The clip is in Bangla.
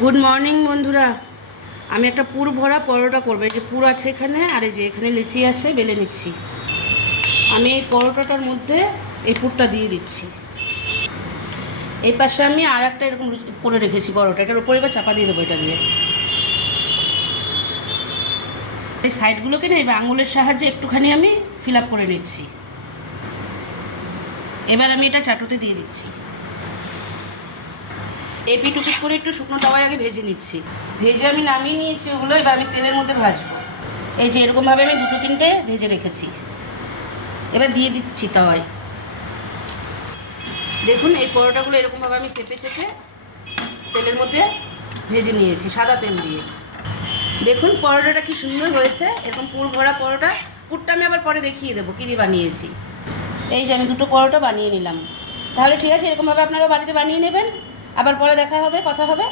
গুড মর্নিং বন্ধুরা। আমি একটা পুর ভরা পরোটা করবো। এই যে পুর আছে এখানে, আর এই যে এখানে লিচি আছে, বেলে নিচ্ছি। আমি এই পরোটাটার মধ্যে এই পুরটা দিয়ে দিচ্ছি। এই পাশে আমি আর একটা এরকম করে রেখেছি পরোটা, এটার উপরে এবার চাপা দিয়ে দেবো এটা দিয়ে। এই সাইডগুলোকে না এবার আঙুলের সাহায্যে একটুখানি আমি ফিল আপ করে নিচ্ছি। এবার আমি এটা চাটুতে দিয়ে দিচ্ছি। এই পিটুপিট করে একটু শুকনো তাওয়ায় আগে ভেজে নিচ্ছি। ভেজে আমি নামিয়ে নিয়েছি ওগুলো, এবার আমি তেলের মধ্যে ভাজবো। এই যে এরকমভাবে আমি দুটো তিনটে ভেজে রেখেছি, এবার দিয়ে দিচ্ছি তাওয়ায়। দেখুন এই পরোটাগুলো এরকমভাবে আমি চেপে চেপে তেলের মধ্যে ভেজে নিয়েছি, সাদা তেল দিয়ে। দেখুন পরোটাটা কি সুন্দর হয়েছে, এরকম পুর ভরা পরোটা। পুরটা আমি আবার পরে দেখিয়ে দেবো কী দিয়ে বানিয়েছি। এই যে আমি দুটো পরোটা বানিয়ে নিলাম। তাহলে ঠিক আছে, এরকমভাবে আপনারা বাড়িতে বানিয়ে নেবেন। আবার পরে দেখা হবে, কথা হবে।